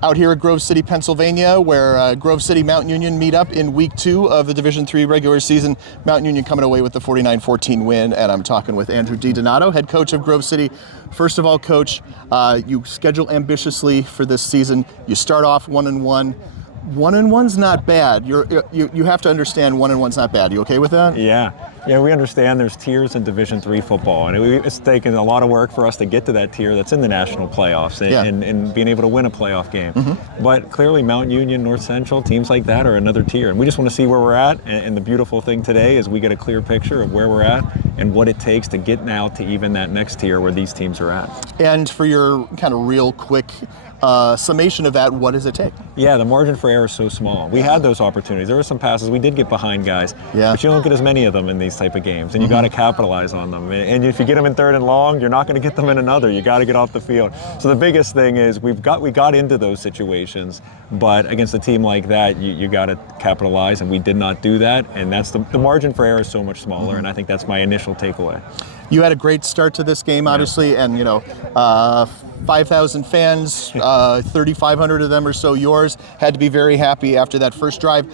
Out here at Grove City, Pennsylvania, where Grove City Mount Union meet up in week 2 of the Division III regular season. Mount Union coming away with the 49-14 win, and I'm talking with Andrew DiDonato, head coach of Grove City. First of all, Coach, you schedule ambitiously for this season. You start off 1-1. 1-1's not bad. You have to understand 1-1's not bad. You okay with that? Yeah, we understand there's tiers in Division III football, and it's taken a lot of work for us to get to that tier that's in the national playoffs and being able to win a playoff game. Mm-hmm. But clearly Mount Union, North Central, teams like that are another tier, and we just want to see where we're at, and the beautiful thing today is we get a clear picture of where we're at and what it takes to get now to even that next tier where these teams are at. And for your kind of real quick summation of that, what does it take? Yeah, the margin for error is so small. We had those opportunities. There were some passes we did get behind guys, but you don't get as many of them in these type of games, and you got to capitalize on them. And if you get them in 3rd and long, you're not going to get them in another. You got to get off the field. So the biggest thing is we got into those situations, but against a team like that, you got to capitalize, and we did not do that. And that's the margin for error is so much smaller, and I think that's my initial takeaway. You had a great start to this game, obviously, and 5,000 fans, 3,500 of them or so yours. Had to be very happy after that first drive.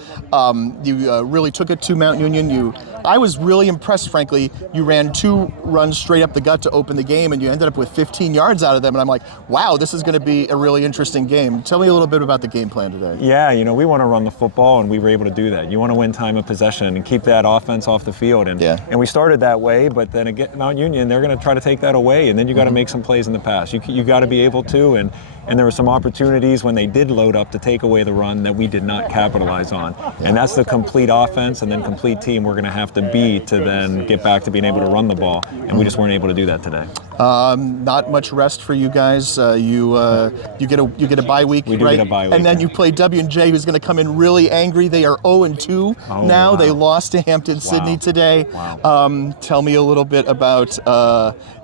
You really took it to Mount Union. I was really impressed, frankly. You ran 2 runs straight up the gut to open the game, and you ended up with 15 yards out of them. And I'm like, wow, this is going to be a really interesting game. Tell me a little bit about the game plan today. Yeah, we want to run the football, and we were able to do that. You want to win time of possession and keep that offense off the field. And we started that way, but then again, Mount Union, they're going to try to take that away, and then you got to make some plays in the pass. You got to be able to, and there were some opportunities when they did load up to take away the run that we did not capitalize on. And that's the complete offense and then complete team we're going to have to be to then get back to being able to run the ball, and we just weren't able to do that today. Not much rest for you guys. You get a bye week, we do right? Get a bye week, and then you play W&J, who's going to come in really angry. They are 0-2 now. Wow. They lost to Hampton-Sydney today. Wow. Tell me a little bit about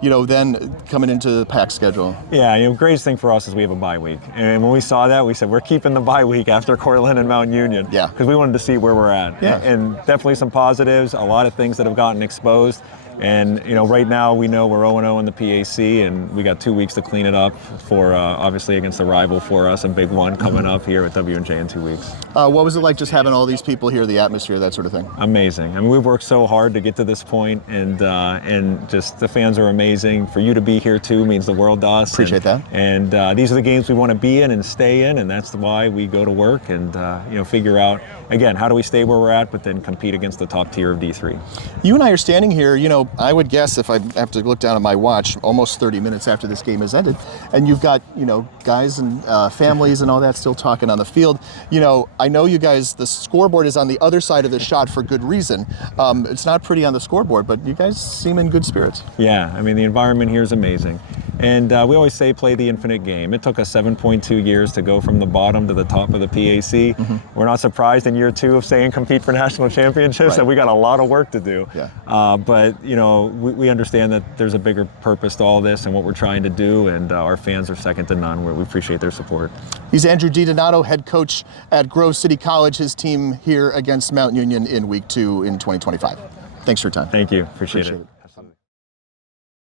then coming into the pack schedule. Yeah, greatest thing for us is we have a bye week, and when we saw that, we said we're keeping the bye week after Cortland and Mount Union. Yeah, because we wanted to see where we're at. Yeah. And definitely some positives, a lot of things that have gotten exposed. And right now we know we're 0-0 in the PAC, and we got 2 weeks to clean it up for obviously against a rival for us, a big one coming up here at W&J in 2 weeks. What was it like just having all these people here, the atmosphere, that sort of thing? Amazing. I mean, we've worked so hard to get to this point, and just the fans are amazing. For you to be here too means the world to us. Appreciate that. And these are the games we want to be in and stay in, and that's why we go to work and figure out again how do we stay where we're at, but then compete against the top tier of D3. You and I are standing here. I would guess, if I have to look down at my watch, almost 30 minutes after this game has ended, and you've got, guys and families and all that still talking on the field. I know you guys, the scoreboard is on the other side of the shot for good reason. It's not pretty on the scoreboard, but you guys seem in good spirits. Yeah, I mean, the environment here is amazing. And we always say play the infinite game. It took us 7.2 years to go from the bottom to the top of the PAC. Mm-hmm. We're not surprised in year 2 of saying compete for national championships, and we got a lot of work to do. Yeah. But we understand that there's a bigger purpose to all this and what we're trying to do, and our fans are second to none. We appreciate their support. He's Andrew DiDonato, head coach at Grove City College, his team here against Mount Union in week 2 in 2025. Thanks for your time. Thank you. Appreciate it.